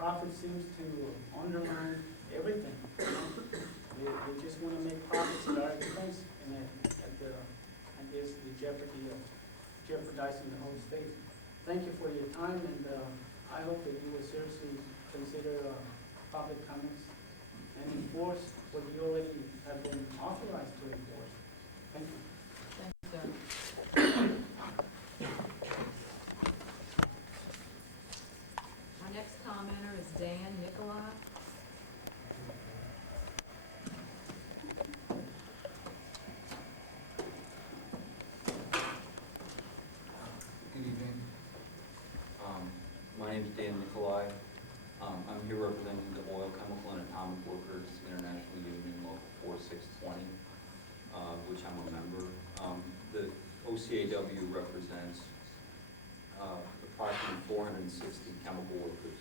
profit seems to underline everything. They just want to make profits at our expense, and at the, I guess, the jeopardy of jeopardizing the whole state. Thank you for your time, and I hope that you will seriously consider public comments and enforce what you already have been authorized to enforce. Thank you. Thank you, sir. Our next commenter is Dan Nicolai. Good evening. My name is Dan Nicolai. I'm here representing the Oil, Chemical, and Atomic Workers International Union, Local 4620, which I'm a member. The OCAW represents approximately 460 chemical workers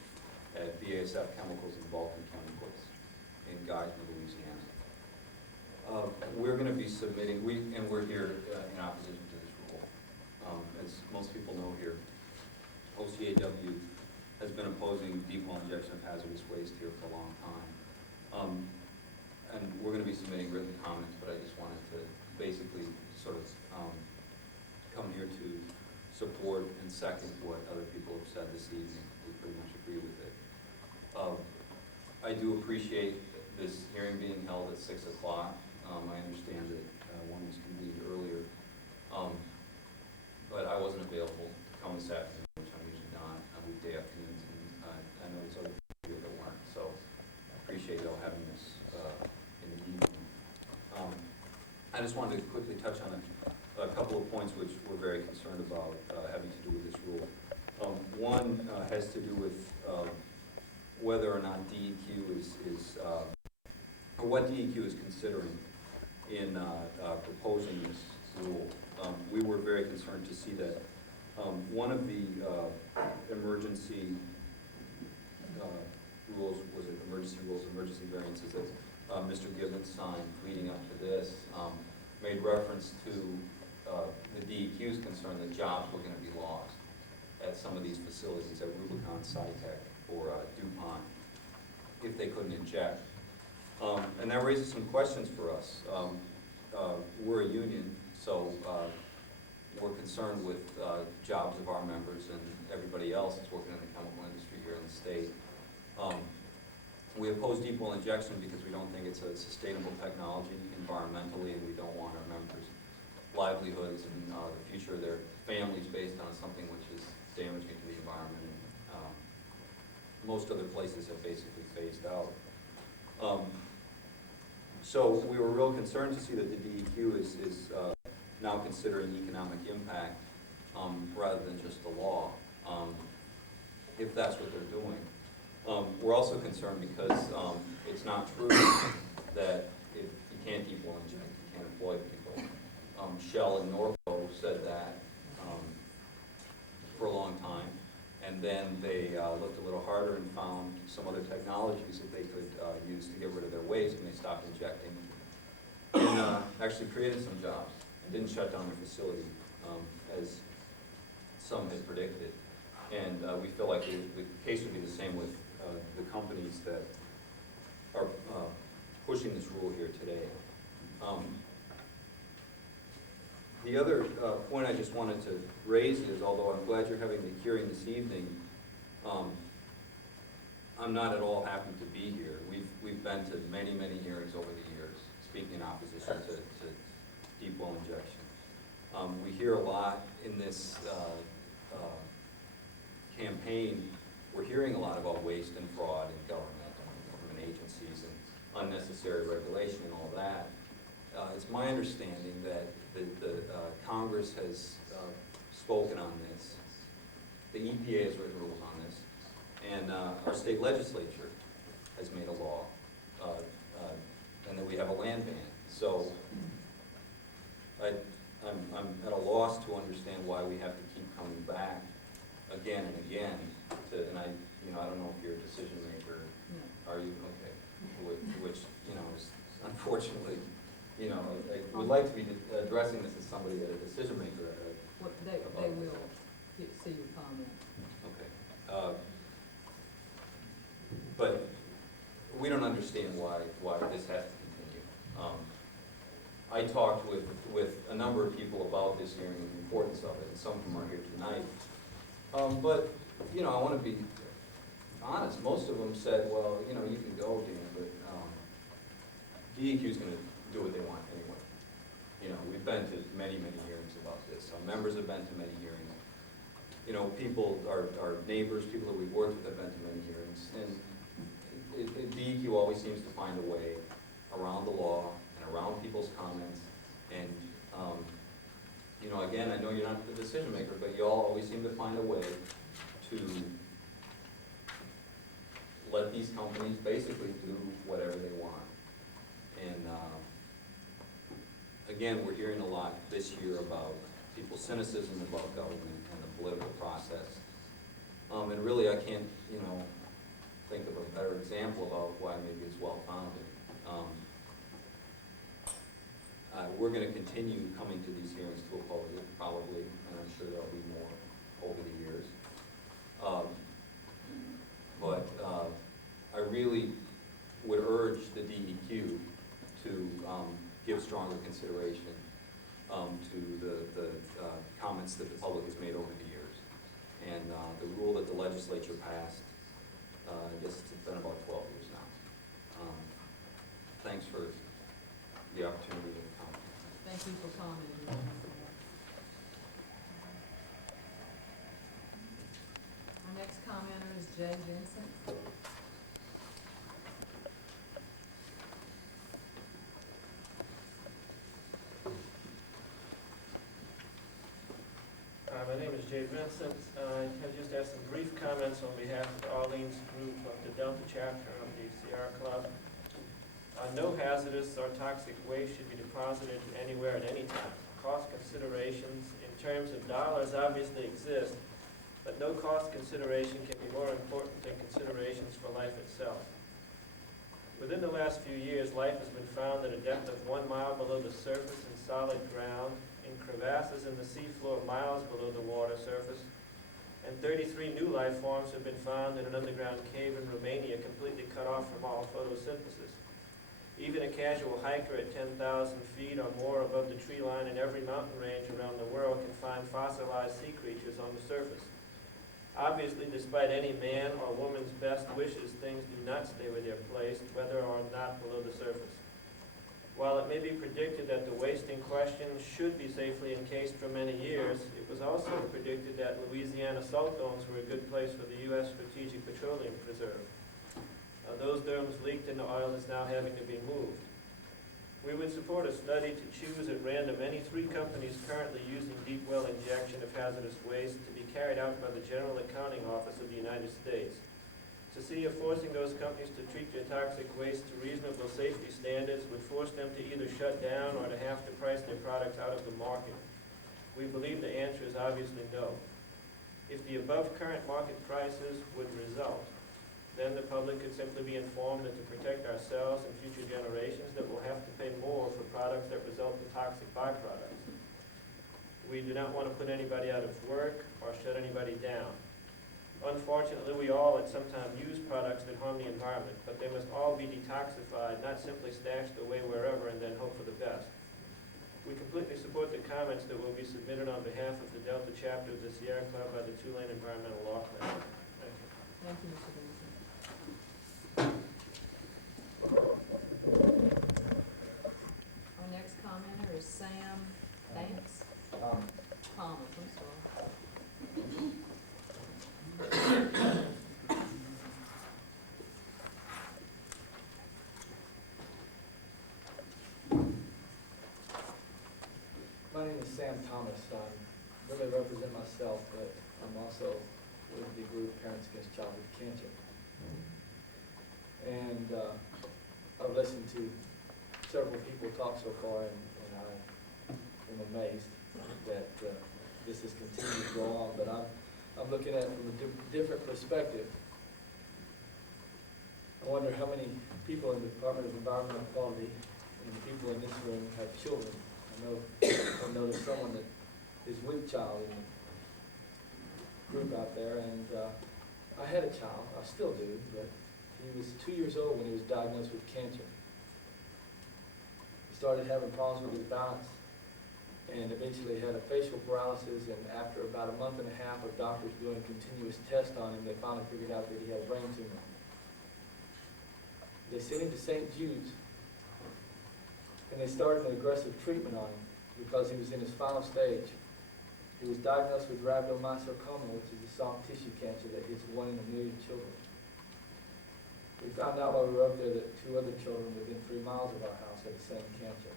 at BASF Chemicals and Vulcan Chemicals in Geismar, Louisiana. We're going to be submitting, we're here in opposition to this rule. As most people know here, OCAW has been opposing deep well injection of hazardous waste here for a long time. And we're going to be submitting written comments, but I just wanted to basically sort of come here to support and second what other people have said this evening. We pretty much agree with it. I do appreciate this hearing being held at 6 o'clock. I understand that one was convened earlier, but I wasn't available to come this afternoon, which I'm usually not on weekday afternoons, and I know there's other people that weren't, so I appreciate y'all having this in the evening. I just wanted to quickly touch on a couple of points which we're very concerned about having to do with this rule. One has to do with whether or not DEQ or what DEQ is considering in proposing this rule. We were very concerned to see that one of the emergency rules, was it emergency variances that Mr. Gibbons signed leading up to this, made reference to the DEQ's concern that jobs were going to be lost at some of these facilities, at Rubicon, Cytec, or DuPont, if they couldn't inject. And that raises some questions for us. We're a union, so we're concerned with jobs of our members and everybody else that's working in the chemical industry here in the state. We oppose deep well injection because we don't think it's a sustainable technology environmentally, and we don't want our members' livelihoods and the future of their families based on something which is damaging to the environment. And most other places have basically phased out. So we were real concerned to see that the DEQ is now considering economic impact rather than just the law, if that's what they're doing. We're also concerned because it's not true that if you can't deep well inject, you can't employ people. Shell and Norco said that for a long time, and then they looked a little harder and found some other technologies that they could use to get rid of their waste, and they stopped injecting and actually created some jobs and didn't shut down their facility as some had predicted. And we feel like the case would be the same with the companies that are pushing this rule here today. The other point I just wanted to raise is, although I'm glad you're having the hearing this evening, I'm not at all happy to be here. We've been to many, many hearings over the years, speaking in opposition to deep well injection. We hear a lot in this campaign. We're hearing a lot about waste and fraud in government agencies and unnecessary regulation and all that. It's my understanding that the Congress has spoken on this. The EPA has written rules on this, and our state legislature has made a law, and that we have a land ban. So I'm at a loss to understand why we have to keep coming back again and again to, and I don't know if you're a decision maker. No. Are you? Okay. Which is unfortunately, I would like to be addressing this as somebody, a decision maker. Well, they will see your comment. Okay. But we don't understand why this has to continue. I talked with a number of people about this hearing and the importance of it, and some of them are here tonight. But, you know, I want to be honest, most of them said, well, you know, you can go, Dan, but DEQ is going to do what they want anyway. You know, we've been to many, many hearings about this. Our members have been to many hearings. You know, people, our neighbors, people that we've worked with have been to many hearings. And DEQ always seems to find a way around the law and around people's comments. And, you know, again, I know you're not the decision maker, but you all always seem to find a way to let these companies basically do whatever they want. And again, we're hearing a lot this year about people's cynicism about government and the political process. And really, I can't, you know, think of a better example about why maybe it's well-founded. We're going to continue coming to these hearings to oppose it, probably, and I'm sure there'll be more over the years. But I really would urge the DEQ to give stronger consideration to the comments that the public has made over the years. And the rule that the legislature passed, I guess it's been about 12 years now. Thanks for the opportunity to comment. Thank you for commenting. Our next commenter is Jay Vincent. My name is Jay Vincent. I have just asked some brief comments on behalf of Arlene's group of the Delta chapter of the Sierra Club. No hazardous or toxic waste should be deposited anywhere at any time. Cost considerations in terms of dollars obviously exist, but no cost consideration can be more important than considerations for life itself. Within the last few years, life has been found at a depth of 1 mile below the surface in solid ground, in crevasses in the seafloor miles below the water surface, and 33 new life forms have been found in an underground cave in Romania completely cut off from all photosynthesis. Even a casual hiker at 10,000 feet or more above the tree line in every mountain range around the world can find fossilized sea creatures on the surface. Obviously, despite any man or woman's best wishes, things do not stay where they're placed, whether or not below the surface. While it may be predicted that the waste in question should be safely encased for many years, it was also predicted that Louisiana salt domes were a good place for the U.S. Strategic Petroleum Reserve. Those domes leaked and the oil is now having to be moved. We would support a study to choose at random any 3 companies currently using deep well injection of hazardous waste to be carried out by the General Accounting Office of the United States, to see if forcing those companies to treat their toxic waste to reasonable safety standards would force them to either shut down or to have to price their products out of the market. We believe the answer is obviously no. If the above current market prices would result, then the public could simply be informed that to protect ourselves and future generations that we'll have to pay more for products that result in toxic byproducts. We do not want to put anybody out of work or shut anybody down. Unfortunately, we all at some time use products that harm the environment, but they must all be detoxified, not simply stashed away wherever and then hope for the best. We completely support the comments that will be submitted on behalf of the Delta chapter of the Sierra Club by the Tulane Environmental Law Clinic. Thank you. Thank you, Mr. Vincent. Our next commenter is Sam Thanks. Thomas, I'm sorry. My name is Sam Thomas. I really represent myself, but I'm also with the group Parents Against Childhood Cancer. And I've listened to several people talk so far, and I am amazed that this has continued to go on. But I'm looking at it from a different perspective. I wonder how many people in the Department of Environmental Quality and the people in this room have children. I know there's someone that is with child in the group out there, and I had a child, I still do, but He was 2 years old when he was diagnosed with cancer. He started having problems with his balance and eventually had a facial paralysis, and after about a month and a half of doctors doing continuous tests on him, they finally figured out that he had a brain tumor. They sent him to St. Jude's, and they started an aggressive treatment on him because he was in his final stage. He was diagnosed with rhabdomyosarcoma, which is a soft tissue cancer that hits 1 in a million children. We found out while we were up there that 2 other children within 3 miles of our house had the same cancer.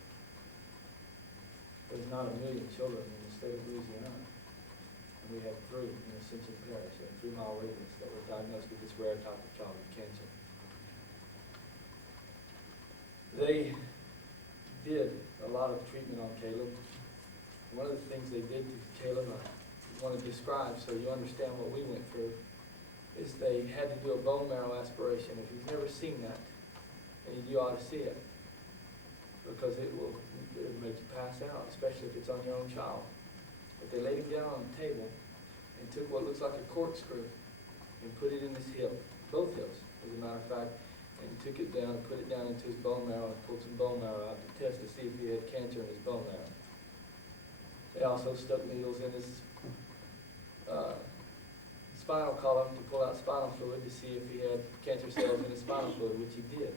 There's not a million children in the state of Louisiana, and we have 3 in Ascension Parish, a 3-mile radius, that were diagnosed with this rare type of childhood cancer. They did a lot of treatment on Caleb. One of the things they did to Caleb, I want to describe so you understand what we went through, is they had to do a bone marrow aspiration. If you've never seen that, and you ought to see it, because it'll make you pass out, especially if it's on your own child. But they laid him down on the table and took what looks like a corkscrew and put it in his hip, both hips, as a matter of fact, and took it down and put it down into his bone marrow and pulled some bone marrow out to test to see if he had cancer in his bone marrow. They also stuck needles in his spinal column to pull out spinal fluid to see if he had cancer cells in his spinal fluid, which he did.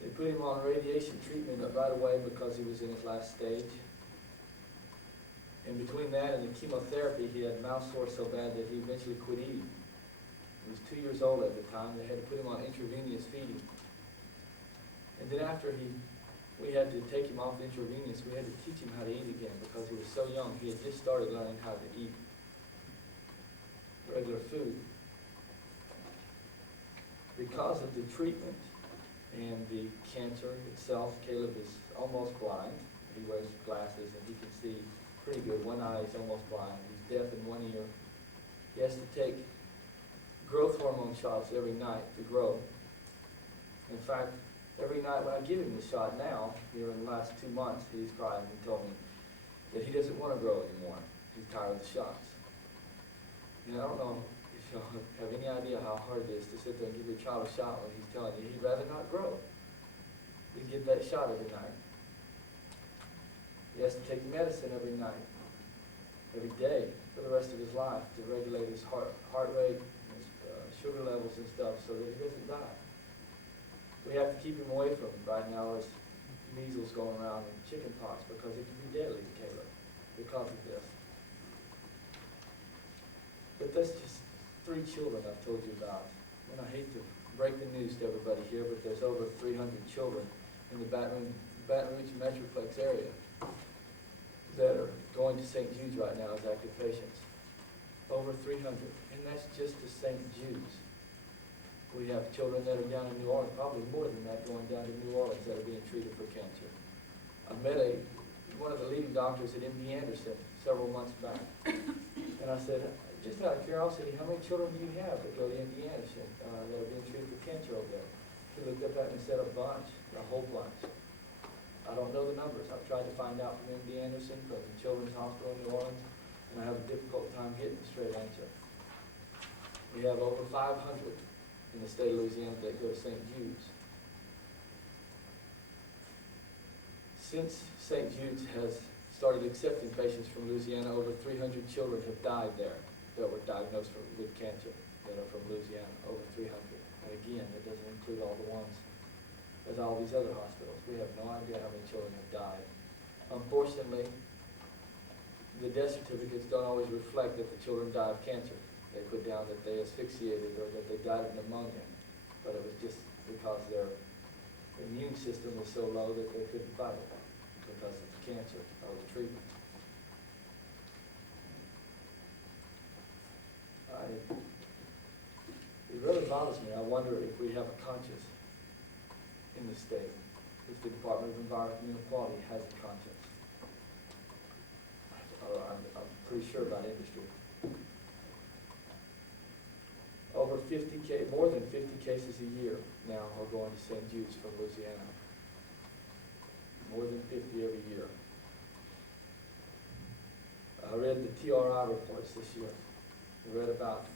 They put him on radiation treatment right away because he was in his last stage. And between that and the chemotherapy, he had mouth sore so bad that he eventually quit eating. He was 2 years old at the time. They had to put him on intravenous feeding. And then after we had to take him off intravenous, we had to teach him how to eat again because he was so young. He had just started learning how to eat regular food. Because of the treatment and the cancer itself, Caleb is almost blind. He wears glasses and he can see pretty good. One eye is almost blind. He's deaf in one ear. He has to take growth hormone shots every night to grow. In fact, every night when I give him the shot now, here in the last 2 months, he's cried and told me that he doesn't want to grow anymore. He's tired of the shots. And I don't know if you have any idea how hard it is to sit there and give your child a shot when he's telling you he'd rather not grow. He get that shot every night. He has to take medicine every night, every day, for the rest of his life to regulate his heart rate, and his sugar levels and stuff so that he doesn't die. We have to keep him away from it. Right now there's measles going around and chicken pox because it can be deadly to Caleb because of this. But that's just 3 children I've told you about. And I hate to break the news to everybody here, but there's over 300 children in the Baton Rouge Metroplex area that are going to St. Jude's right now as active patients. Over 300. And that's just the St. Jude's. We have children that are down in New Orleans, probably more than that, going down to New Orleans that are being treated for cancer. I met one of the leading doctors at MD Anderson several months back. And I said, just out of curiosity, how many children do you have that go to MD Anderson that are being treated for cancer over there? He looked up at me and said, a bunch, a whole bunch. I don't know the numbers. I've tried to find out from MD Anderson, from the Children's Hospital in New Orleans, and I have a difficult time getting a straight answer. We have over 500 in the state of Louisiana that go to St. Jude's. Since St. Jude's has started accepting patients from Louisiana, over 300 children have died there that were diagnosed with cancer that are from Louisiana, over 300. And again, that doesn't include all the ones at all these other hospitals. We have no idea how many children have died. Unfortunately, the death certificates don't always reflect that the children died of cancer. They put down that they asphyxiated or that they died of pneumonia, but it was just because their immune system was so low that they couldn't fight it because of the cancer or the treatment. It really bothers me. I wonder if we have a conscience in the state, if the Department of Environmental Quality has a conscience. I'm pretty sure about industry. More than 50 cases a year now are going to St. Jude's from Louisiana. More than 50 every year. I read the TRI reports this year. We read about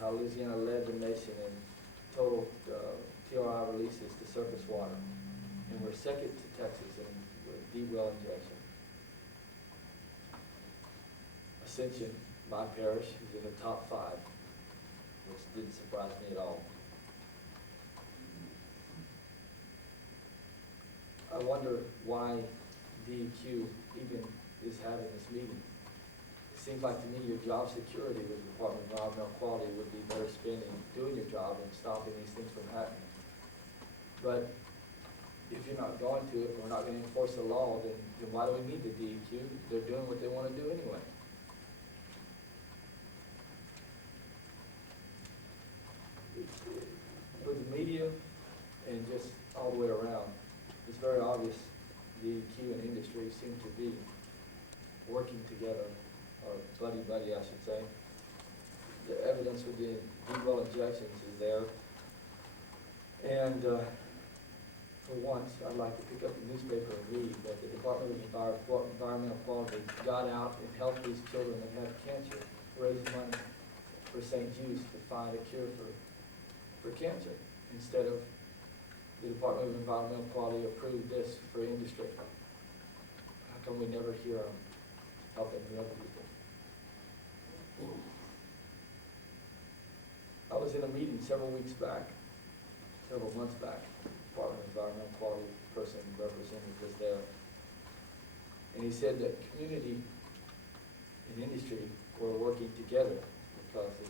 how Louisiana led the nation in total TRI releases to surface water. And we're second to Texas in deep well injection. Ascension, my parish, is in the top 5, which didn't surprise me at all. I wonder why DEQ even is having this meeting. It seems like to me your job security with the Department of Environmental Quality would be better spent in doing your job and stopping these things from happening. But if you're not going to it, we're not going to enforce the law, then why do we need the DEQ? They're doing what they want to do anyway. For the media and just all the way around, it's very obvious DEQ and industry seem to be working together, or buddy-buddy, I should say. The evidence with the deep well injections is there. And for once, I'd like to pick up the newspaper and read that the Department of Environmental Quality got out and helped these children that have cancer raise money for St. Jude's to find a cure for cancer, instead of the Department of Environmental Quality approved this for industry. How come we never hear them helping the other people? I was in a meeting several months back. Department of Environmental Quality person, representative was there. And he said that community and industry were working together because the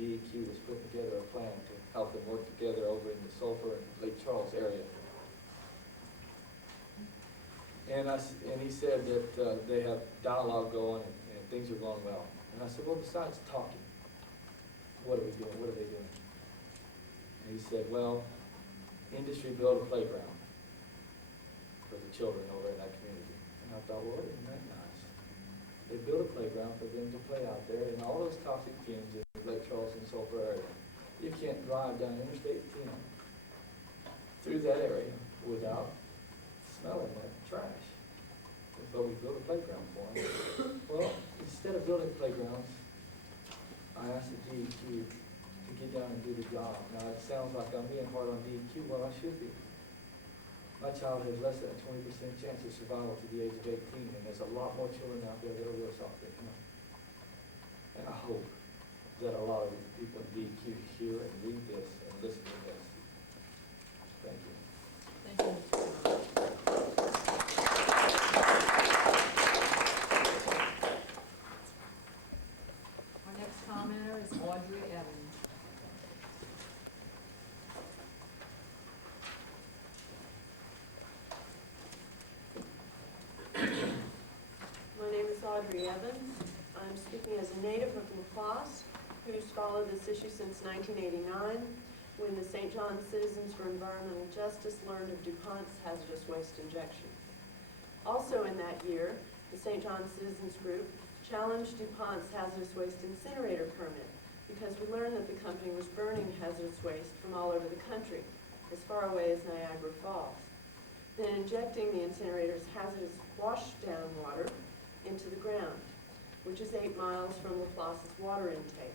DEQ was putting together a plan to help them work together over in the Sulphur and Lake Charles area. And he said that they have dialogue going and things are going well. And I said, well, besides talking, what are we doing? What are they doing? And he said, well, industry built a playground for the children over in that community. And I thought, well, isn't that nice? They built a playground for them to play out there in all those toxic fumes in Lake Charles and Sulphur area. You can't drive down Interstate 10 through that area without smelling that trash. But we built a playground for them. Well, instead of building playgrounds, I asked the DEQ to get down and do the job. Now, it sounds like I'm being hard on DEQ. Well, I should be. My child has less than a 20% chance of survival to the age of 18, and there's a lot more children out there that are worse off than him. And I hope that a lot of people in DEQ hear and read this and listen to this. Thank you. Thank you, Mr. Brown. Our next commenter is Audrey Evans. My name is Audrey Evans. I'm speaking as a native of LaPlace, who's followed this issue since 1989, when the St. John Citizens for Environmental Justice learned of DuPont's hazardous waste injection. Also in that year, the St. John Citizens Group challenged DuPont's hazardous waste incinerator permit because we learned that the company was burning hazardous waste from all over the country, as far away as Niagara Falls, then injecting the incinerator's hazardous wash-down water into the ground, which is 8 miles from LaPlace's water intake,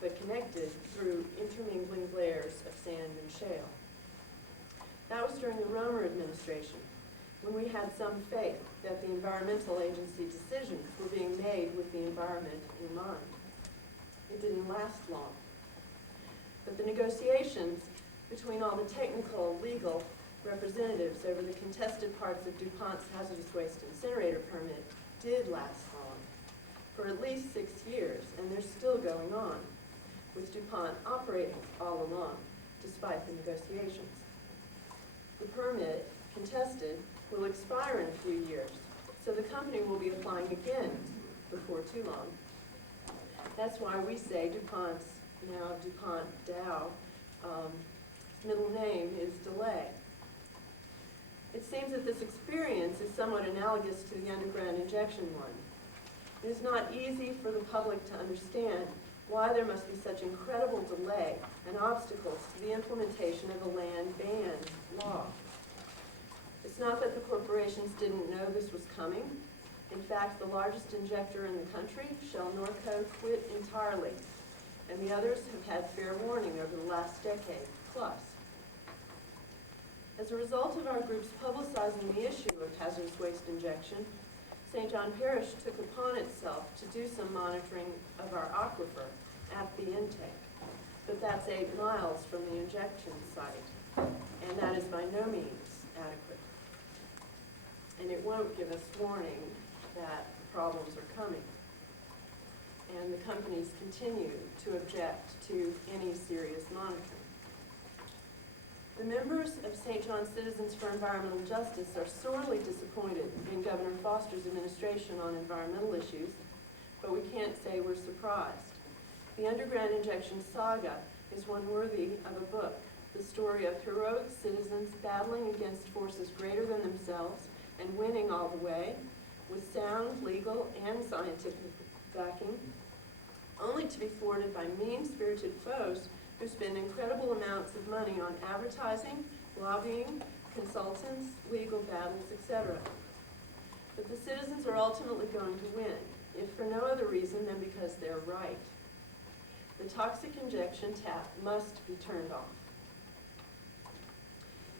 but connected through intermingling layers of sand and shale. That was during the Romer administration, when we had some faith that the environmental agency decisions were being made with the environment in mind. It didn't last long. But the negotiations between all the technical, legal representatives over the contested parts of DuPont's hazardous waste incinerator permit did last long, for at least 6 years, and they're still going on, with DuPont operating all along, despite the negotiations. The permit, contested, will expire in a few years, so the company will be applying again before too long. That's why we say DuPont's, now DuPont Dow, middle name is delay. It seems that this experience is somewhat analogous to the underground injection one. It is not easy for the public to understand why there must be such incredible delay and obstacles to the implementation of a land ban law. It's not that the corporations didn't know this was coming, In fact, the largest injector in the country, Shell Norco, quit entirely, and the others have had fair warning over the last decade plus. As a result of our groups publicizing the issue of hazardous waste injection, St. John Parish took upon itself to do some monitoring of our aquifer at the intake. But that's 8 miles from the injection site, and that is by no means adequate. And it won't give us warning that problems are coming. And the companies continue to object to any serious monitoring. The members of St. John Citizens for Environmental Justice are sorely disappointed in Governor Foster's administration on environmental issues, but we can't say we're surprised. The underground injection saga is one worthy of a book, the story of heroic citizens battling against forces greater than themselves and winning all the way with sound, legal, and scientific backing, only to be thwarted by mean-spirited foes who spend incredible amounts of money on advertising, lobbying, consultants, legal battles, etc. But the citizens are ultimately going to win, if for no other reason than because they're right. The toxic injection tap must be turned off.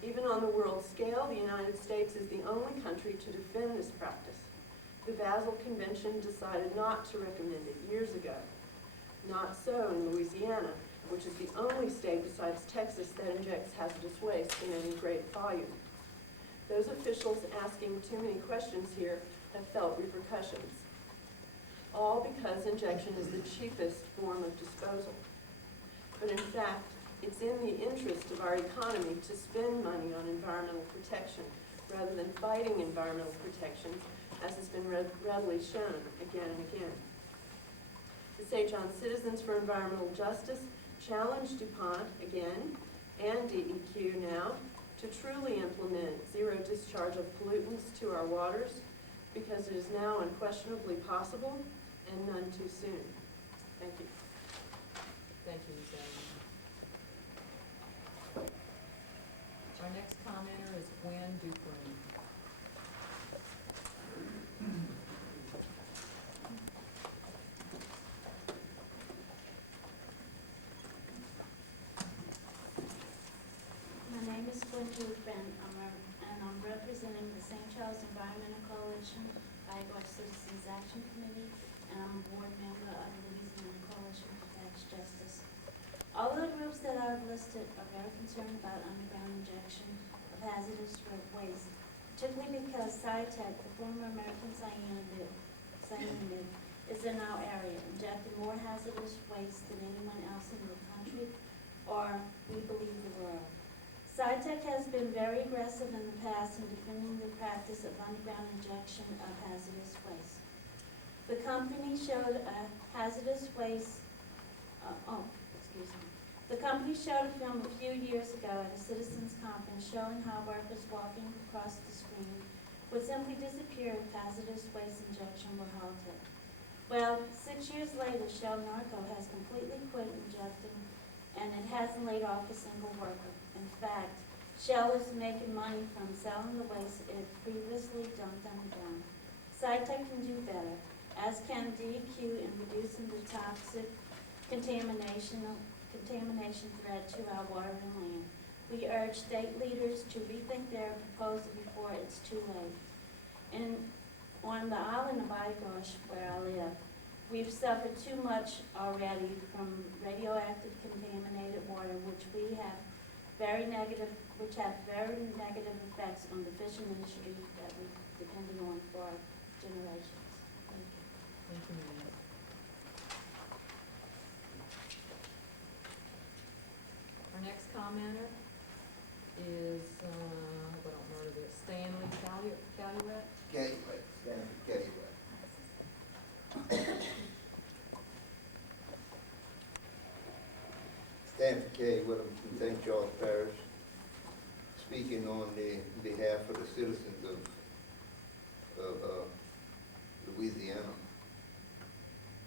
Even on the world scale, the United States is the only country to defend this practice. The Basel Convention decided not to recommend it years ago. Not so in Louisiana, which is the only state besides Texas that injects hazardous waste in any great volume. Those officials asking too many questions here have felt repercussions, all because injection is the cheapest form of disposal. But in fact, it's in the interest of our economy to spend money on environmental protection rather than fighting environmental protections, as has been readily shown again and again. The St. John Citizens for Environmental Justice challenge DuPont again, and DEQ now, to truly implement zero discharge of pollutants to our waters, because it is now unquestionably possible and none too soon. Thank you. Thank you, Ms. Evans. Our next commenter is Gwen Duprin. My name is Gwen Dupin, and I'm representing the St. Charles Environmental Coalition, Iowa Citizens Action Committee, and I'm a board member of the Louisiana Coalition for Tax Justice. All of the groups that I've listed are very concerned about underground injection of hazardous waste, particularly because SciTech, the former American cyanide, is in our area, injecting more hazardous waste than anyone else in the country, or we believe the world. SciTech has been very aggressive in the past in defending the practice of underground injection of hazardous waste. The company showed a hazardous waste, The company showed a film a few years ago at a citizens conference showing how workers walking across the screen would simply disappear if hazardous waste injection were halted. Well, 6 years later, Shell Norco has completely quit injecting, and it hasn't laid off a single worker. In fact, Shell is making money from selling the waste it previously dumped underground. SciTech can do better, as can DEQ in reducing the toxic contamination threat to our water and land. We urge state leaders to rethink their proposal before it's too late. And on the island of Bygauche, where I live, we've suffered too much already from radioactive contaminated water, which have very negative effects on the fishing industry that we're depending on for generations. Thank you. Thank you, ma'am. Our next commenter is, I don't know this, Stanley Caluret. Gateway, Stanford Gateway. Stanford K. Williams from St. Charles Parish, speaking on behalf of the citizens of Louisiana,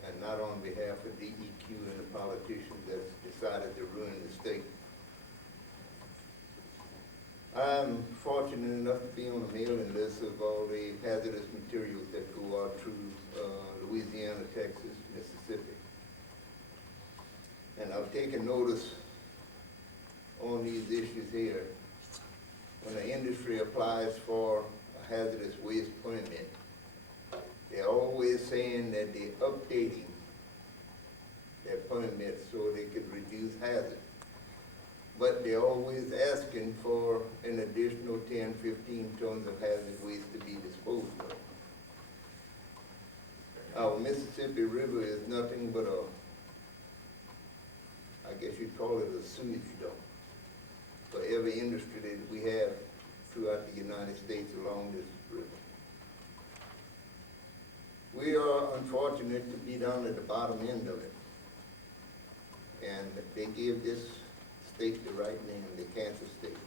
and not on behalf of DEQ and the politicians that's decided to ruin the state. I'm fortunate enough to be on the mailing list of all the hazardous materials that go out through Louisiana, Texas, Mississippi. And I've taken notice on these issues here. When the industry applies for a hazardous waste permit, they're always saying that they're updating their permits so they could reduce hazard. But they're always asking for an additional 10, 15 tons of hazardous waste to be disposed of. Our Mississippi River is nothing but I guess you'd call it a sewage dump for every industry that we have throughout the United States along this river. We are unfortunate to be down at the bottom end of it. And they give this state the right name, the cancer state.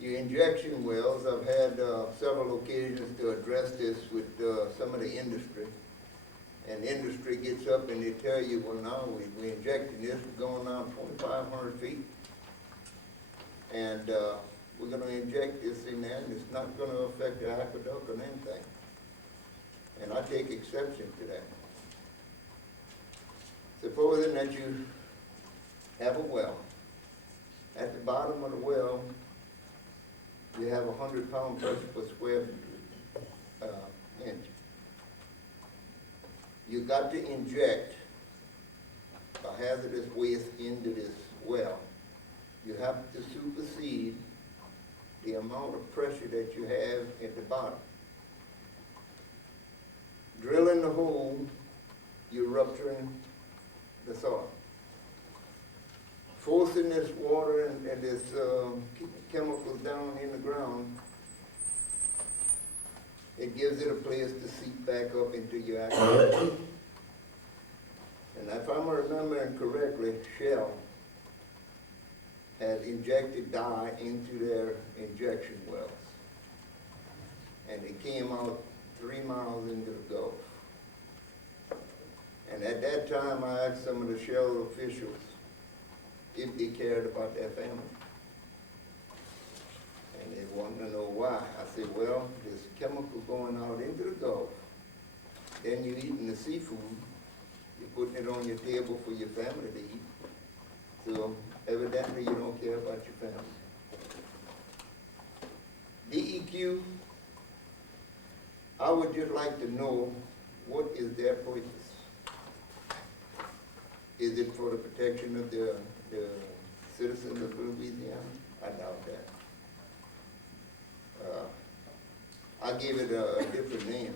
Your injection wells, I've had several occasions to address this with some of the industry. And industry gets up and they tell you, well, now we're injecting this, we're going down 2,500 feet. And we're going to inject this in there, and it's not going to affect the aqueduct or anything. And I take exception to that. Supposing that you have a well. At the bottom of the well, you have 100-pound pressure per square inch. You got to inject a hazardous waste into this well. You have to supersede the amount of pressure that you have at the bottom. Drilling the hole, you're rupturing the soil. Forcing this water and this chemicals down in the ground, it gives it a place to seep back up into your aqueduct. And if I'm remembering correctly, Shell had injected dye into their injection wells. And it came out 3 miles into the Gulf. And at that time, I asked some of the Shell officials if they cared about their family. And they wanted to know why. I said, well, there's chemical going out into the Gulf. Then you're eating the seafood. You're putting it on your table for your family to eat. So evidently you don't care about your family. DEQ, I would just like to know, what is their purpose? Is it for the protection of the citizens of Louisiana? I doubt that. I gave it a different name.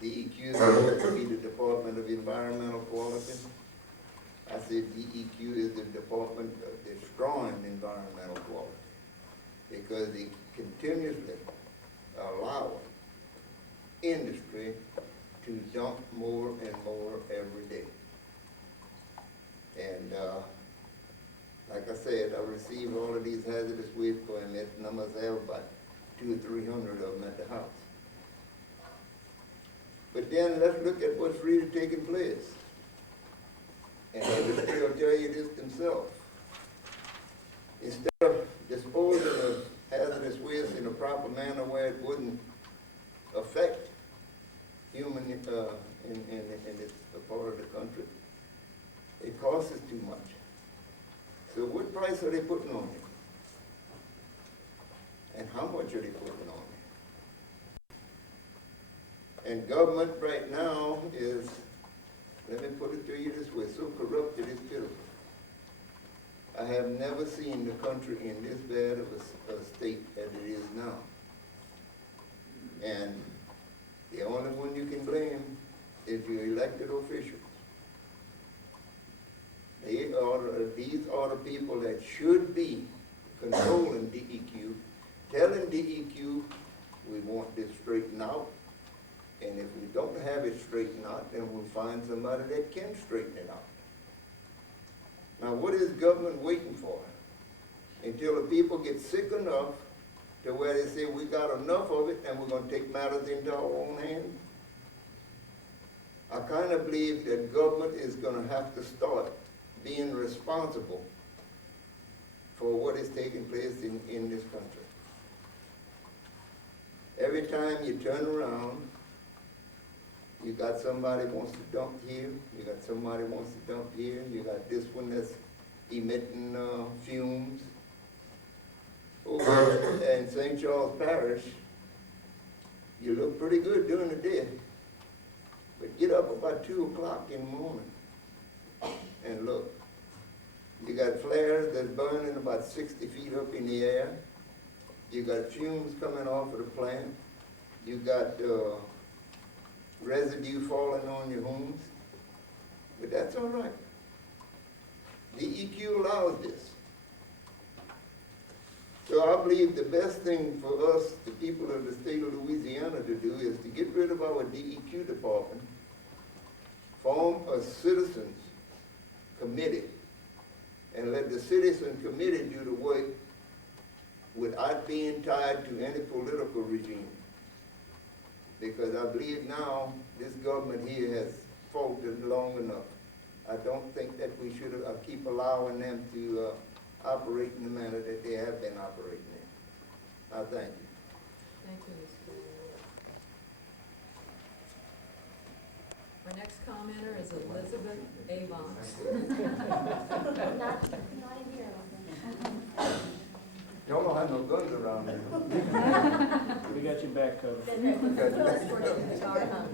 DEQ is supposed to be the Department of Environmental Quality. I said DEQ is the Department of Destroying Environmental Quality, because they continuously allow industry to dump more and more every day. And like I said, I receive all of these hazardous waste permits, and I must have about 200 or 300 of them at the house. But then let's look at what's really taking place. And industry will tell you this themselves. Instead of disposing of hazardous waste in a proper manner where it wouldn't affect human in this part of the country, it costs us too much. So what price are they putting on it? And how much are they putting on it? And government right now is, let me put it to you this way, so corrupted it's pitiful. I have never seen the country in this bad of a state as it is now. And the only one you can blame is your elected officials. These are the people that should be controlling DEQ, telling DEQ we want this straightened out, and if we don't have it straightened out, then we'll find somebody that can straighten it out. Now, what is government waiting for? Until the people get sick enough to where they say, we got enough of it and we're going to take matters into our own hands? I kind of believe that government is going to have to start being responsible for what is taking place in this country. Every time you turn around, you got somebody wants to dump here, you got somebody wants to dump here, you got this one that's emitting fumes. Over in St. Charles Parish, you look pretty good during the day, but get up about 2 o'clock in the morning and look. You got flares that's burning about 60 feet up in the air. You got fumes coming off of the plant. You got residue falling on your homes. But that's all right. DEQ allows this. So I believe the best thing for us, the people of the state of Louisiana, to do is to get rid of our DEQ department, form a citizens committee, and let the citizen committee do the work without being tied to any political regime. Because I believe now this government here has faltered long enough. I don't think that we should keep allowing them to operate in the manner that they have been operating in. I thank you. Thank you, Mr. Our next commenter is Elizabeth Avon. Not in here. Y'all don't have no guns around here. We got your back covered. Let's work in the car, huh?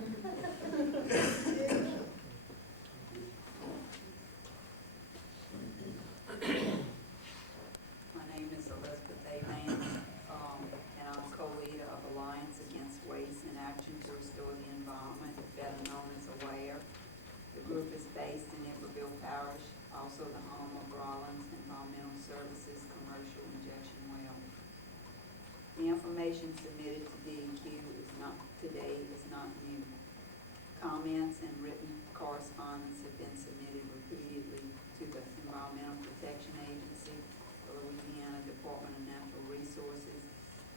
My name is Elizabeth Avon, and I'm co-leader of Alliance Against Waste in Action to Restore the Environment, better known as AWARE. The group is based in Iberville Parish, also the home of Rollins Environmental Services Commercial Injection Well. The information submitted to DEQ today is not new. Comments and written correspondence have been submitted repeatedly to the Environmental Protection Agency, the Louisiana Department of Natural Resources,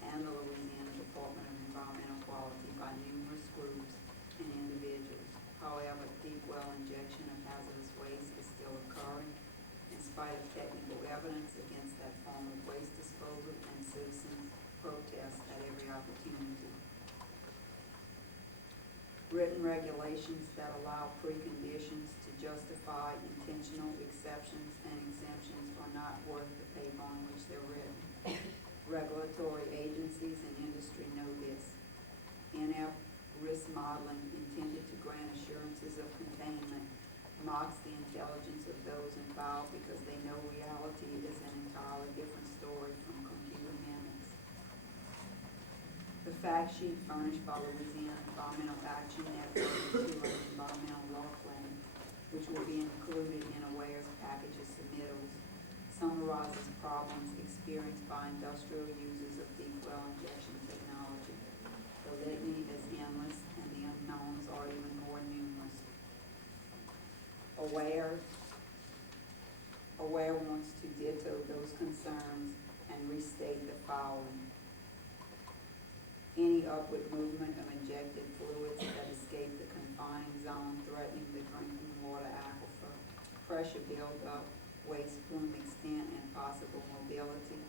and the Louisiana Department of Environmental Quality by numerous groups and individuals. However, deep well injection of hazardous waste is still occurring in spite of technical evidence against that form of waste disposal and citizens protest at every opportunity. Written regulations that allow preconditions to justify intentional exceptions and exemptions are not worth the paper on which they're written. Regulatory agencies and industry know this. Inept risk modeling intended to grant assurances of containment mocks the intelligence of those involved because they know reality is an entirely different story from computer mimics. The fact sheet furnished by Louisiana Environmental Action Network to Environmental Law Clinic, which will be included in AWARE's package of submittals, summarizes problems experienced by industrial users of deep well injection technology. The litany is endless and the unknowns are even more numerous. AWARE wants to ditto those concerns and restate the following. Any upward movement of injected fluids that escape the confining zone threatening the drinking water aquifer, pressure buildup, waste plume extent and possible mobility,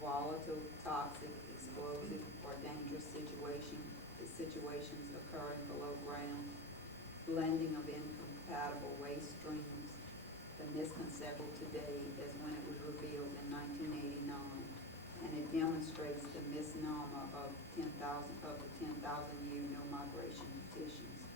volatile, toxic, explosive, or dangerous situations occurring below ground, blending of incompatible waste streams. The misconception today is when it was revealed in 1989, and it demonstrates the misnomer of the 10,000-year no migration petitions.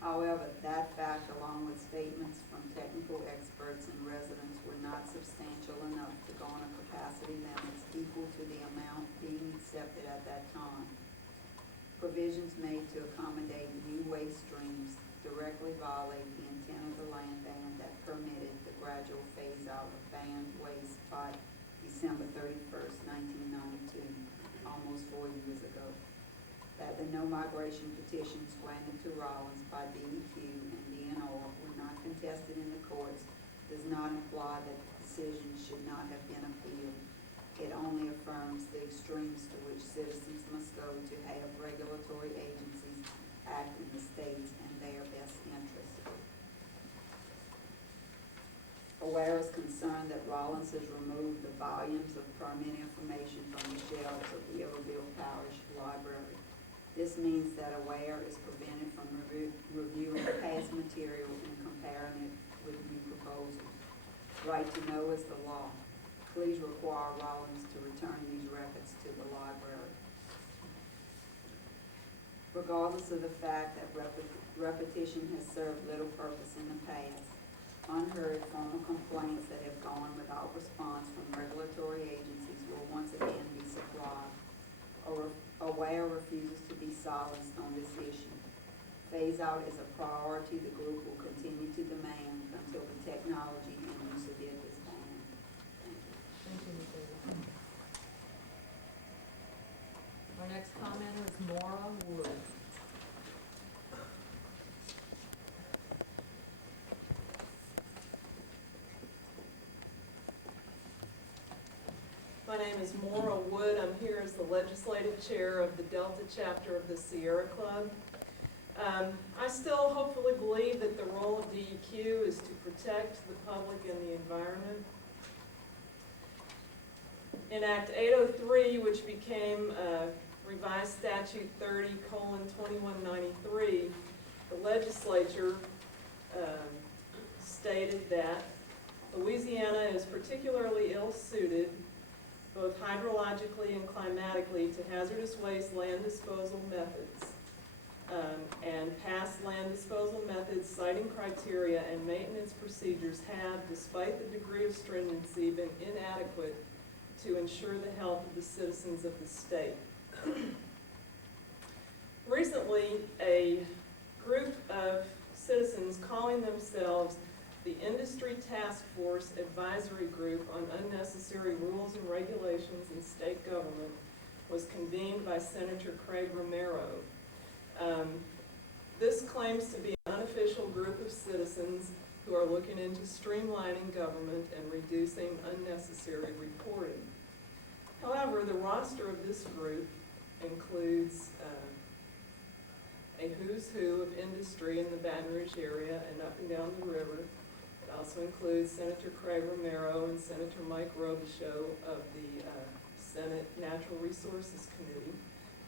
However, that fact, along with statements from technical experts and residents, were not substantial enough to garner capacity limits equal to the amount being accepted at that time. Provisions made to accommodate new waste streams directly violate the intent of the land ban that permitted the gradual phase out of banned waste by December 31st, 1992, almost 4 years ago. That the no migration petitions granted to Rollins by DEQ and DNR were not contested in the courts does not imply that the decision should not have been appealed. It only affirms the extremes to which citizens must go to have regulatory agencies act in the states and their best interests. Whereas concerned that Rollins has removed the volumes of permit information from the shelves of the Iberville Parish Library. This means that Aware is prevented from reviewing past material and comparing it with new proposals. Right to know is the law. Please require Rollins to return these records to the library. Regardless of the fact that repetition has served little purpose in the past, unheard formal complaints that have gone without response from regulatory agencies will once again be supplied. Aware refuses to be silenced on this issue. Phase out is a priority the group will continue to demand until the technology and use of it is banned. Thank you. Thank you, Ms. Davis. Our next commenter is Maura Wood. My name is Maura Wood. I'm here as the legislative chair of the Delta chapter of the Sierra Club. I still hopefully believe that the role of DEQ is to protect the public and the environment. In Act 803, which became revised statute 30:2193, the legislature stated that Louisiana is particularly ill-suited both hydrologically and climatically to hazardous waste land disposal methods. And past land disposal methods, siting criteria, and maintenance procedures have, despite the degree of stringency, been inadequate to ensure the health of the citizens of the state. Recently, a group of citizens calling themselves the Industry Task Force Advisory Group on Unnecessary Rules and Regulations in State Government was convened by Senator Craig Romero. This claims to be an unofficial group of citizens who are looking into streamlining government and reducing unnecessary reporting. However, the roster of this group includes a who's who of industry in the Baton Rouge area and up and down the river. It also includes Senator Craig Romero and Senator Mike Robichaux of the Senate Natural Resources Committee.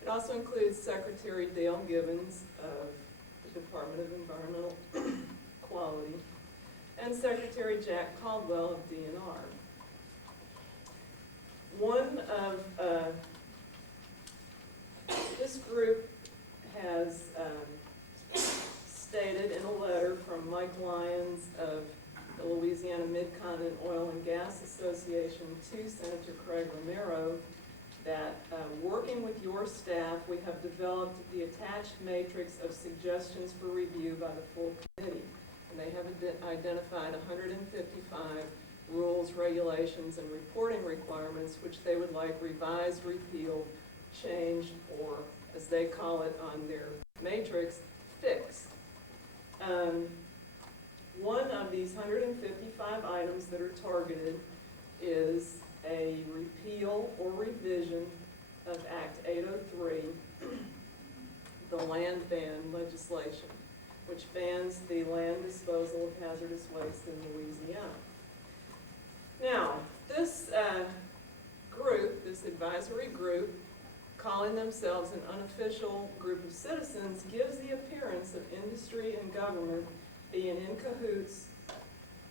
It also includes Secretary Dale Gibbons of the Department of Environmental Quality and Secretary Jack Caldwell of DNR. One of this group has stated in a letter from Mike Lyons of the Louisiana Mid-Continent Oil and Gas Association to Senator Craig Romero that working with your staff, we have developed the attached matrix of suggestions for review by the full committee. And they have identified 155 rules, regulations, and reporting requirements which they would like revised, repealed, changed, or as they call it on their matrix, fixed. One of these 155 items that are targeted is a repeal or revision of Act 803, the land ban legislation, which bans the land disposal of hazardous waste in Louisiana. Now, this group, this advisory group, calling themselves an unofficial group of citizens, gives the appearance of industry and government being in cahoots,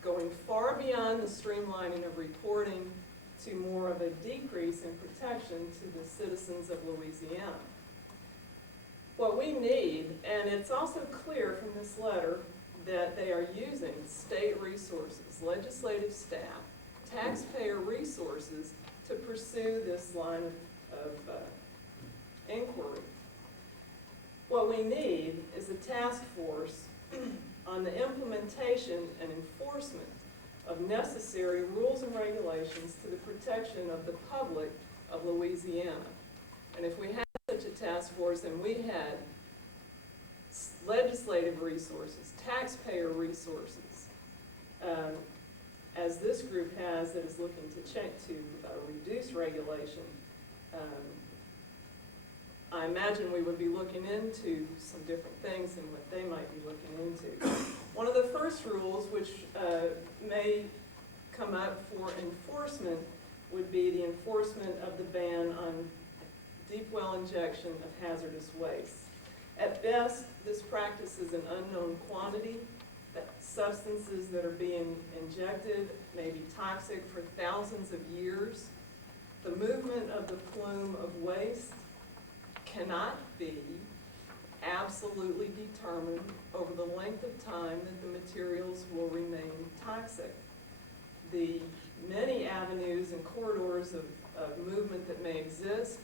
going far beyond the streamlining of reporting to more of a decrease in protection to the citizens of Louisiana. What we need, and it's also clear from this letter, that they are using state resources, legislative staff, taxpayer resources to pursue this line of inquiry. What we need is a task force on the implementation and enforcement of necessary rules and regulations to the protection of the public of Louisiana. And if we had such a task force and we had legislative resources, taxpayer resources, as this group has that is looking to reduce regulation, I imagine we would be looking into some different things than what they might be looking into. One of the first rules, which may come up for enforcement would be the enforcement of the ban on deep well injection of hazardous waste. At best, this practice is an unknown quantity, that substances that are being injected may be toxic for thousands of years. The movement of the plume of waste cannot be absolutely determined over the length of time that the materials will remain toxic. The many avenues and corridors of movement that may exist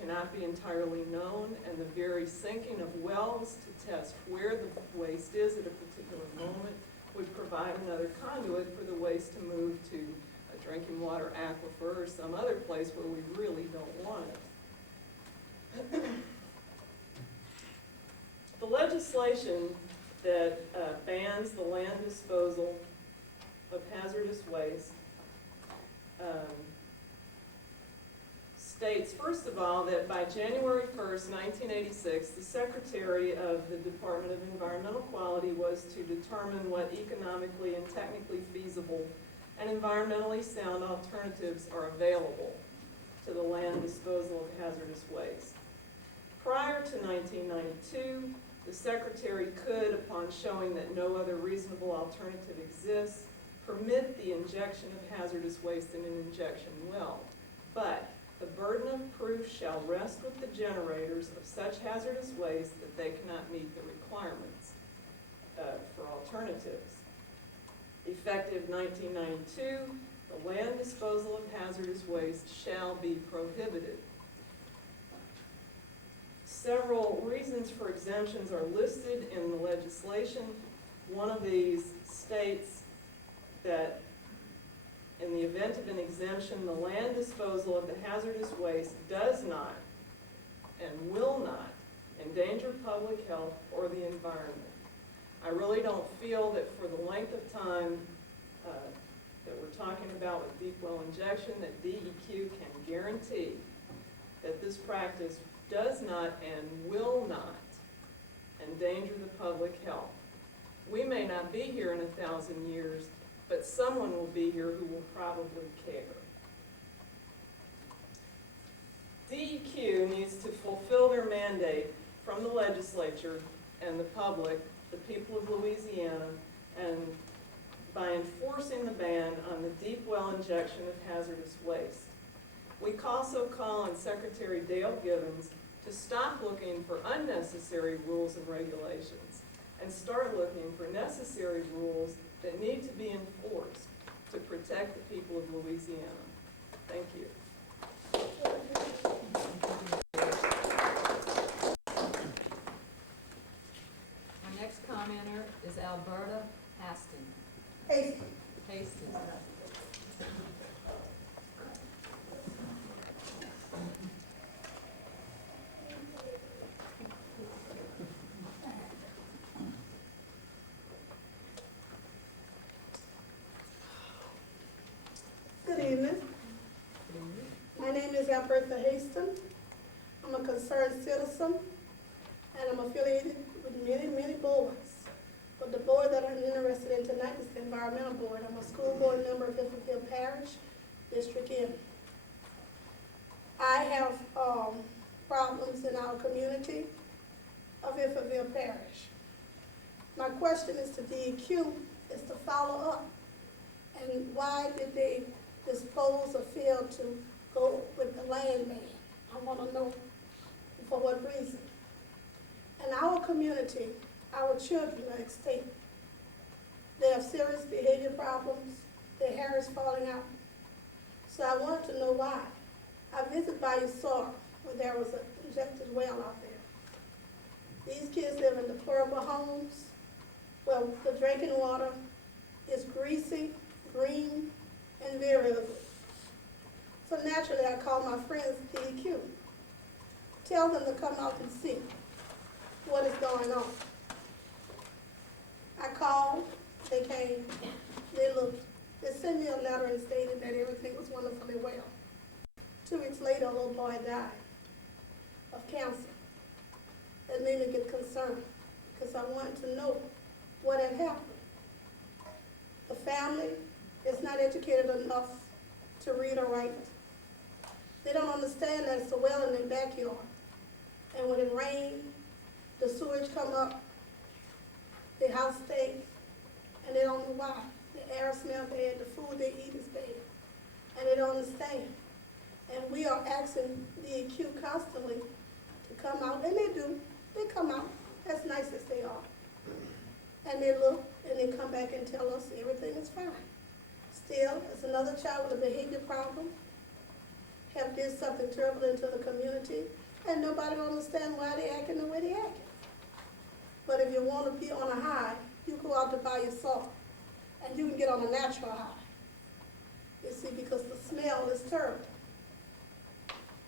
cannot be entirely known, and the very sinking of wells to test where the waste is at a particular moment would provide another conduit for the waste to move to a drinking water aquifer or some other place where we really don't want it. The legislation that bans the land disposal of hazardous waste states, first of all, that by January 1st, 1986, the Secretary of the Department of Environmental Quality was to determine what economically and technically feasible and environmentally sound alternatives are available to the land disposal of hazardous waste. Prior to 1992, the Secretary could, upon showing that no other reasonable alternative exists, permit the injection of hazardous waste in an injection well. But the burden of proof shall rest with the generators of such hazardous waste that they cannot meet the requirements for alternatives. Effective 1992, the land disposal of hazardous waste shall be prohibited. Several reasons for exemptions are listed in the legislation. One of these states that in the event of an exemption, the land disposal of the hazardous waste does not and will not endanger public health or the environment. I really don't feel that for the length of time that we're talking about with deep well injection, that DEQ can guarantee that this practice does not and will not endanger the public health. We may not be here in 1,000 years, but someone will be here who will probably care. DEQ needs to fulfill their mandate from the legislature and the public, the people of Louisiana, and by enforcing the ban on the deep well injection of hazardous waste. We also call on Secretary Dale Givens to stop looking for unnecessary rules and regulations and start looking for necessary rules that need to be enforced to protect the people of Louisiana. Thank you. Our next commenter is Alberta Hastings. Hastings. Good evening. My name is Alberta Hastings. I'm a concerned citizen, and I'm affiliated with many boards. But the board that I'm interested in tonight is the environmental board. I'm a school board member of Hifferville Parish, District N. I have problems in our community of Hifferville Parish. My question is to DEQ is to follow up. And why did they dispose or fail to go with the land ban? I want to know for what reason. In our community, our children are extinct. They have serious behavior problems. Their hair is falling out. So I wanted to know why. I visited Bayou Sore, where there was an injected well out there. These kids live in deplorable homes. Well, the drinking water is greasy, green, and very ugly. So naturally, I called my friends at DEQ. Tell them to come out and see what is going on. I called, they came, they looked. They sent me a letter and stated that everything was wonderfully well. 2 weeks later, a little boy died of cancer. That made me get concerned because I wanted to know what had happened. The family is not educated enough to read or write. They don't understand that it's a well in their backyard. And when it rains, the sewage come up, the house stink, and they don't know why. The air smells bad, the food they eat is bad, and they don't understand. And we are asking DEQ constantly to come out, and they do. They come out, as nice as they are. And they look, and they come back and tell us everything is fine. Still, it's another child with a behavior problem, have did something terrible into the community, and nobody will understand why they acting the way they acting. But if you want to be on a high, you go out to buy your salt, and you can get on a natural high. You see, because the smell is terrible.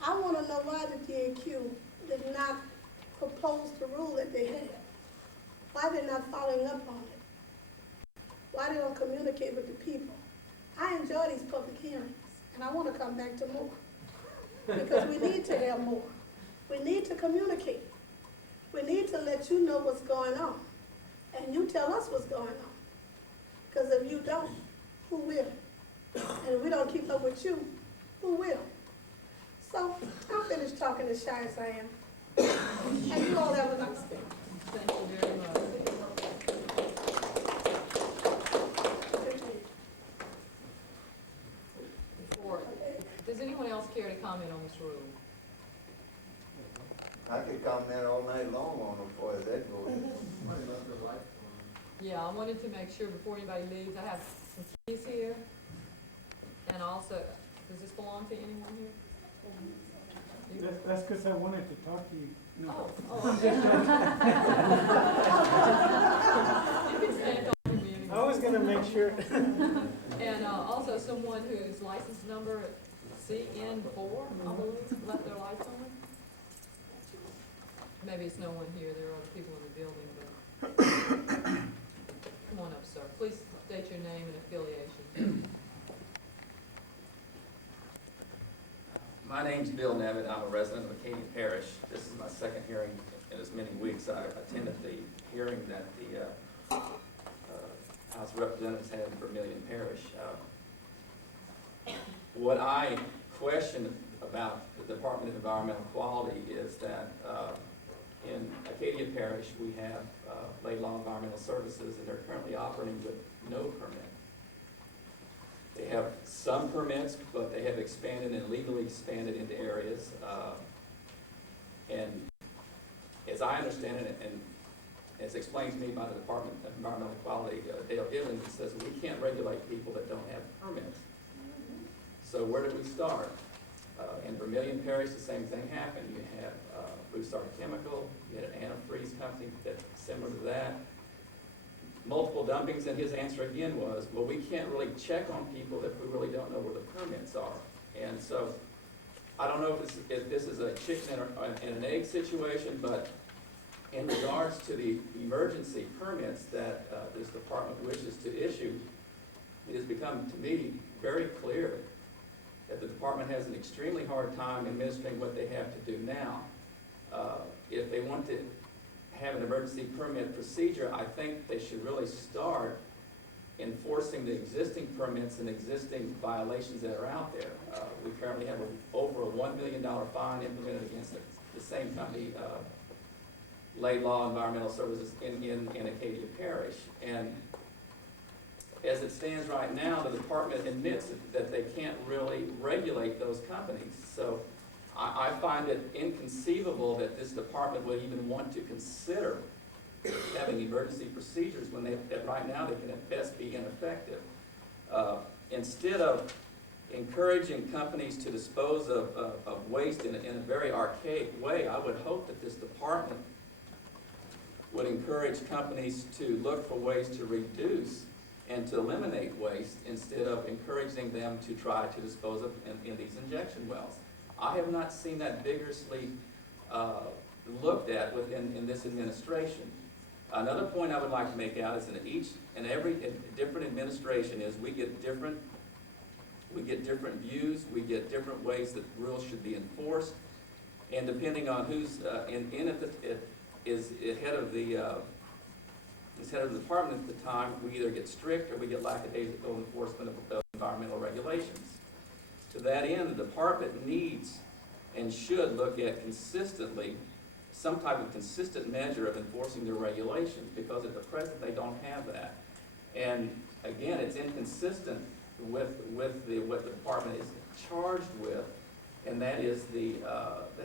I want to know why the DEQ did not propose the rule that they had. Why they're not following up on it. Why they don't communicate with the people. I enjoy these public hearings, and I want to come back to more. Because we need to have more. We need to communicate. We need to let you know what's going on. And you tell us what's going on. Because if you don't, who will? And if we don't keep up with you, who will? So, I'm finished talking as shy as I am. And you all have a nice day. Thank you very much. Does anyone else care to comment on this rule? I could comment all night long on it before that goes. Yeah, I wanted to make sure before anybody leaves, I have some keys here. And also, does this belong to anyone here? You- That's because I wanted to talk to you. No. Oh, okay. You can stand talking to me anyway. I was gonna make sure. And also someone whose license number CN4, I believe, left their lights on. Maybe it's no one here, there are other people in the building, but come on up, sir. Please state your name and affiliation. My name's Bill Nevitt. I'm a resident of Acadia Parish. This is my second hearing in as many weeks. I attended the hearing that the House of Representatives had for Vermilion Parish. What I question about the Department of Environmental Quality is that in Acadia Parish, we have Laidlaw Environmental Services, and they're currently operating with no permit. They have some permits, but they have expanded and legally expanded into areas. And as I understand it, and as explained to me by the Department of Environmental Quality, Dale Gibbons, it says we can't regulate people that don't have permits. So where do we start? In Vermilion Parish, the same thing happened. You had Blue Star Chemical, you had an antifreeze company that's similar to that. Multiple dumpings, and his answer again was, well, we can't really check on people if we really don't know where the permits are. And so, I don't know if this is a chicken and an egg situation, but in regards to the emergency permits that this department wishes to issue, it has become, to me, very clear that the department has an extremely hard time administering what they have to do now. If they want to have an emergency permit procedure, I think they should really start enforcing the existing permits and existing violations that are out there. We currently have over a $1 million fine implemented against the same company, Laidlaw Environmental Services in Acadia Parish. And as it stands right now, the department admits that they can't really regulate those companies. So I find it inconceivable that this department would even want to consider having emergency procedures when that right now they can at best be ineffective. Instead of encouraging companies to dispose of waste in a very archaic way, I would hope that this department would encourage companies to look for ways to reduce and to eliminate waste instead of encouraging them to try to dispose of in these injection wells. I have not seen that vigorously looked at in this administration. Another point I would like to make out is in each and every different administration is we get different views, we get different ways that rules should be enforced, and depending on who's is head of the department at the time, we either get strict or we get lackadaisical enforcement of environmental regulations. To that end, the department needs and should look at consistently some type of consistent measure of enforcing their regulations, because at the present they don't have that. And again, it's inconsistent with what the department is charged with, and that is the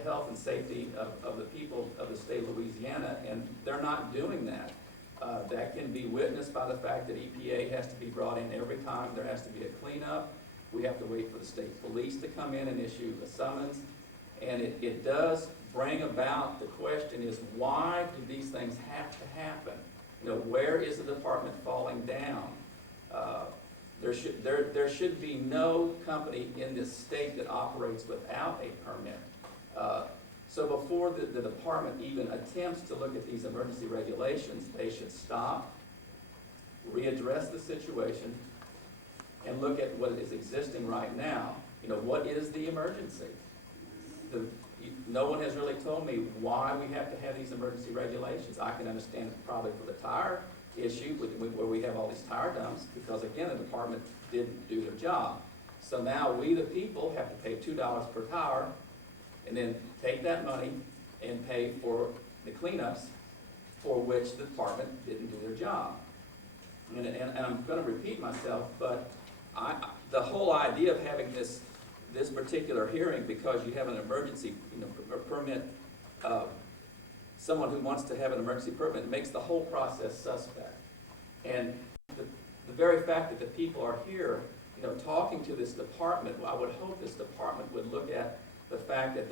health and safety of the people of the state of Louisiana, and they're not doing that. That can be witnessed by the fact that EPA has to be brought in every time there has to be a cleanup. We have to wait for the state police to come in and issue a summons. And it does bring about, the question is, why do these things have to happen? You know, where is the department falling down? There should be no company in this state that operates without a permit. So before the department even attempts to look at these emergency regulations, they should stop, readdress the situation, and look at what is existing right now. You know, what is the emergency? No one has really told me why we have to have these emergency regulations. I can understand it probably for the tire issue, where we have all these tire dumps, because again, the department didn't do their job. So now we, the people, have to pay $2 per tire, and then take that money and pay for the cleanups for which the department didn't do their job. And I'm going to repeat myself, but the whole idea of having this particular hearing, because you have an emergency, permit, someone who wants to have an emergency permit, makes the whole process suspect. And the very fact that the people are here, talking to this department, I would hope this department would look at the fact that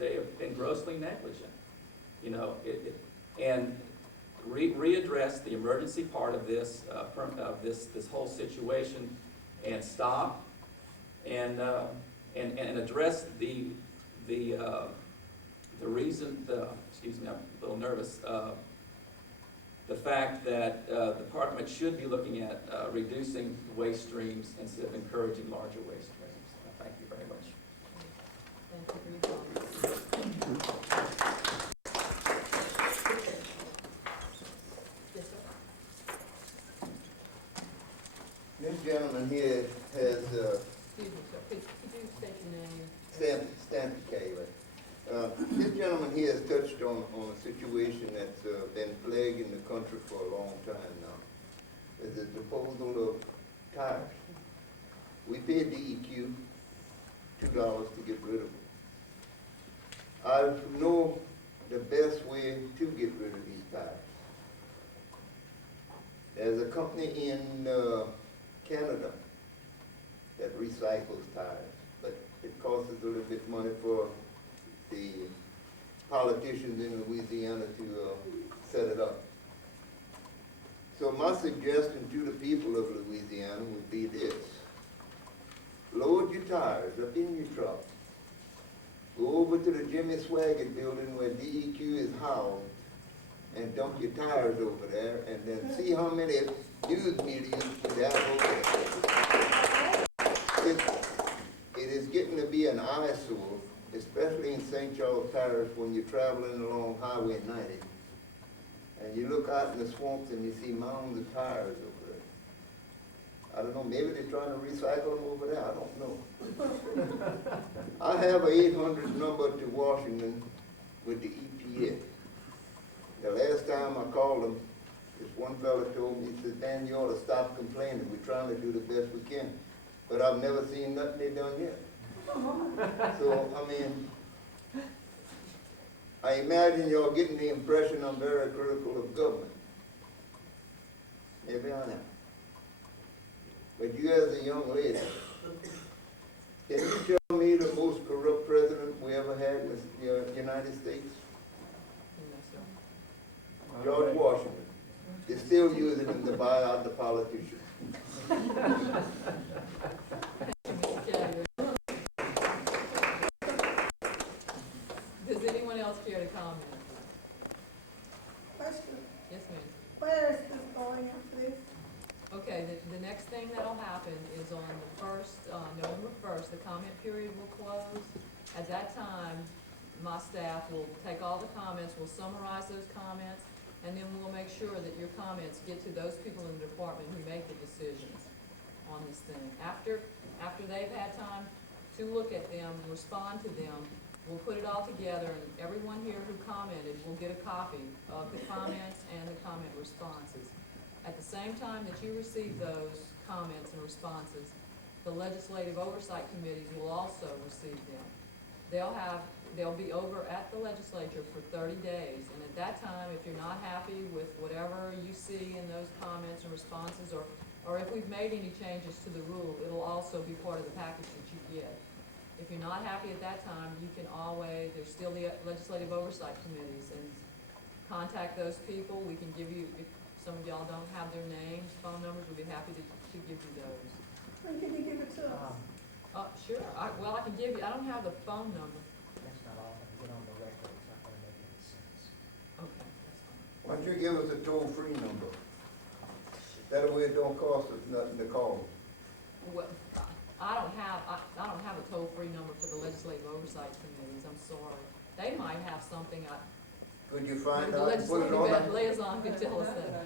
they have been grossly negligent, and readdress the emergency part of this whole situation, and stop and address the reason. Excuse me, I'm a little nervous. The fact that the department should be looking at reducing waste streams instead of encouraging larger waste streams. Thank you very much. Thank you for your comments. Yes, sir. This gentleman here has, Excuse me, sir. Could you state your name? Stanley Cayley. This gentleman here has touched on a situation that's been plaguing the country for a long time now. Is the disposal of tires. We pay DEQ $2 to get rid of them. I know the best way to get rid of these tires. There's a company in Canada that recycles tires, but it costs us a little bit money for the politicians in Louisiana to set it up. So my suggestion to the people of Louisiana would be this. Load your tires up in your truck. Go over to the Jimmy Swaggart building where DEQ is housed and dump your tires over there, and then see how many news media you could have over there. It is getting to be an eyesore, especially in St. Charles Parish when you're traveling along Highway 90. And you look out in the swamps and you see mounds of tires over there. I don't know, maybe they're trying to recycle them over there, I don't know. I have an 800 number to Washington with the EPA. The last time I called them, this one fella told me, he said, Dan, you ought to stop complaining. We're trying to do the best we can. But I've never seen nothing they done yet. So, I mean, I imagine you're getting the impression I'm very critical of government. Maybe I am. But you as a young lady, can you tell me the most corrupt president we ever had in the United States? George Washington. They're still using him to buy out the politicians. Does anyone else care to comment? Question, Yes, ma'am. where is this going after this? Okay, the next thing that'll happen is on the first, November 1st, the comment period will close. At that time, my staff will take all the comments, we'll summarize those comments, and then we'll make sure that your comments get to those people in the department who make the decisions on on this thing. After they've had time to look at them, respond to them, we'll put it all together, and everyone here who commented will get a copy of the comments and the comment responses. At the same time that you receive those comments and responses, the legislative oversight committees will also receive them. They'll be over at the legislature for 30 days, and at that time, if you're not happy with whatever you see in those comments and responses, or if we've made any changes to the rule, it'll also be part of the package that you get. If you're not happy at that time, you can always, there's still the legislative oversight committees, and contact those people. We can give you, if some of y'all don't have their names, phone numbers, we'd be happy to give you those. When can you give it to us? Sure, I can give you, I don't have the phone number. That's not all gonna get on the record, it's not gonna make any sense. Okay, that's fine. Why don't you give us a toll-free number? That way it don't cost us nothing to call. Well, I don't have a toll-free number for the legislative oversight committees, I'm sorry. They might have something, Could you find the out and put it on legislative that? liaison could tell us that.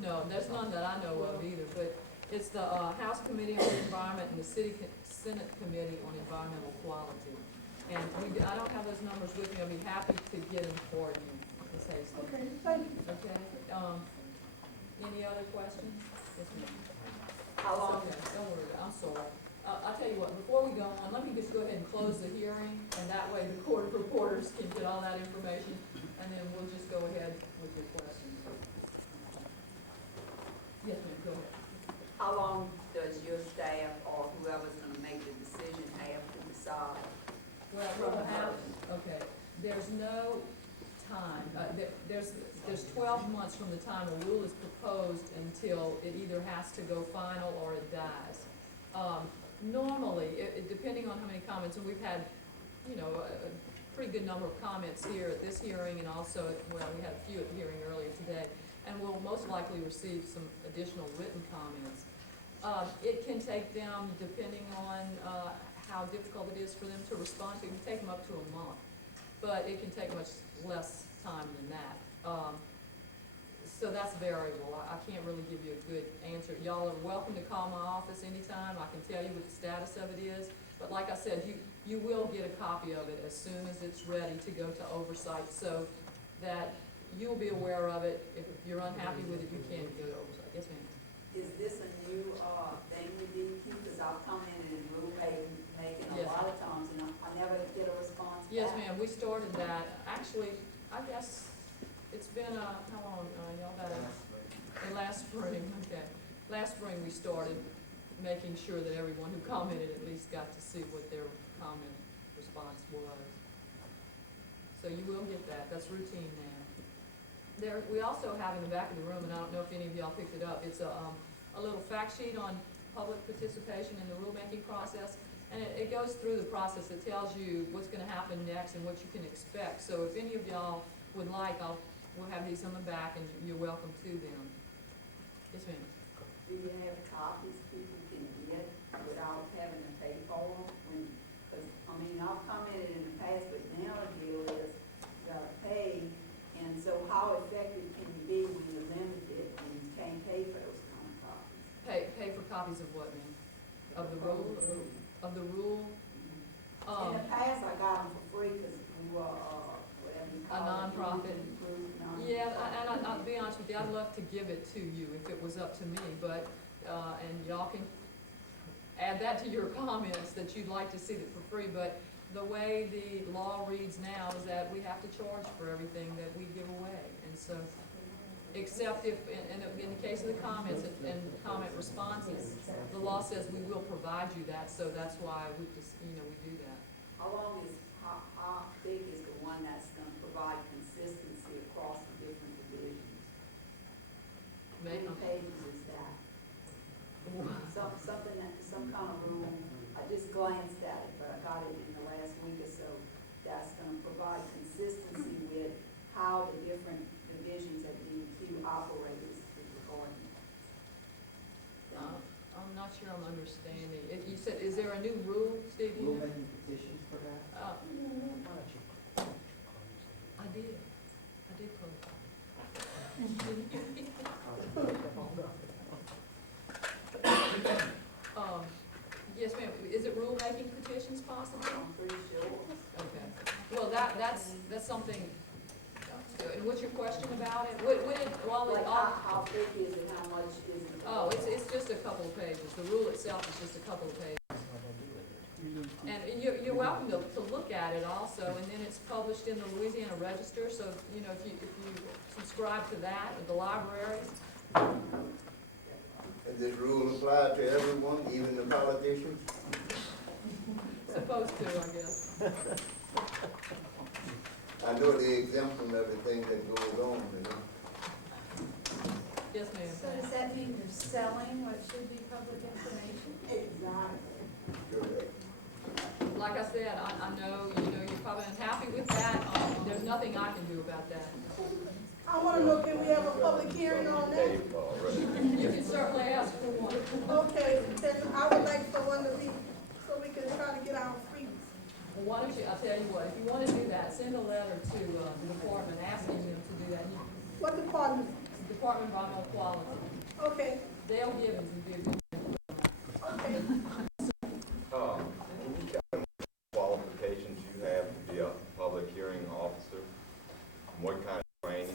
No, there's none that I know of either, but it's the House Committee on the Environment and the Senate Committee on Environmental Quality. And I don't have those numbers with me, I'll be happy to get them for you, Ms. Hastings. Okay, thank you. Okay, any other questions? Yes, ma'am. How long? Okay, don't worry, I'm sorry. I'll tell you what, before we go on, let me just go ahead and close the hearing, and that way the court reporters can get all that information, and then we'll just go ahead with your questions. Yes, ma'am, go ahead. How long does your staff or whoever's gonna make the decision have to decide? Well, what happens, okay, there's no time, there's 12 months from the time a rule is proposed until it either has to go final or it dies. Normally, depending on how many comments, and we've had, a pretty good number of comments here at this hearing, and also, we had a few at the hearing earlier today, and we'll most likely receive some additional written comments. It can take them, depending on how difficult it is for them to respond to, it can take them up to a month, but it can take much less time than that. So that's variable. I can't really give you a good answer. Y'all are welcome to call my office anytime. I can tell you what the status of it is. But like I said, you will get a copy of it as soon as it's ready to go to oversight, so that you'll be aware of it. If you're unhappy with it, you can go to oversight. Yes, ma'am. Is this a new, thing with DEQ? Because I've come in and rule making a Yes. lot of times, and I never get a response back. Yes, ma'am, we started that, actually, I guess, it's been, how long, y'all got it? Last spring, okay. Last spring, we started making sure that everyone who commented at least got to see what their comment response was. So you will get that, that's routine now. We also have in the back of the room, and I don't know if any of y'all picked it up, it's a little fact sheet on public participation in the rulemaking process. And it goes through the process. It tells you what's gonna happen next and what you can expect. So if any of y'all would like, we'll have these on the back, and you're welcome to them. Yes, ma'am. Do you have copies people can get without having to pay for them? Because, I've commented in the past, but now the deal is you gotta pay. And so how effective can you be when you're limited and you can't pay for those kind of copies? Pay for copies of what, ma'am? Of the rule? Of the rule? In the past, I got them for free because we were, whatever you call it. A nonprofit. Nonprofit. Yeah, and I'll be honest with you, I'd love to give it to you if it was up to me, but, and y'all can add that to your comments that you'd like to see it for free, but the way the law reads now is that we have to charge for everything that we give away, and so, except if, in the case of the comments and comment responses, the law says we will provide you that, so that's why we just, we do that. How big is the one that's gonna provide consistency across the different divisions? How many pages is that? Some kind of rule, I just glanced at it, but I got it in the last week or so, that's gonna provide consistency with how the different divisions at DEQ operate is regarding. I'm not sure I'm understanding. You said, is there a new rule, Steve? Rulemaking petitions for that? Uh, Why don't you close I did close. rulemaking petitions possible? I'm pretty sure. Okay, well, that's something, and what's your question about it? Would it, well, Like, how thick is it, how much is it? oh, it's just a couple of pages, the rule itself is just a couple of pages. And you're welcome to look at it also, and then it's published in the Louisiana Register, so, you know, if you subscribe to that, at the library, Does this rule apply to everyone, even the politicians? supposed to, I guess. I know they exempt from everything that goes on, you know. Yes, ma'am. So does that mean you're selling what should be public information? Correct. Like I said, I know, you're probably unhappy with that, there's nothing I can do about that. I wanna know, can we have a public hearing on that? You can certainly ask for one. Okay, then I would like for one to be, so we can try to get our freedoms. Well, why don't you, I'll tell you what, if you want to do that, send a letter to the department asking them to do that. What department? Department of Environmental Quality, Okay, they'll give it to you. okay. What kind of qualifications you have to be a public hearing officer? And what kind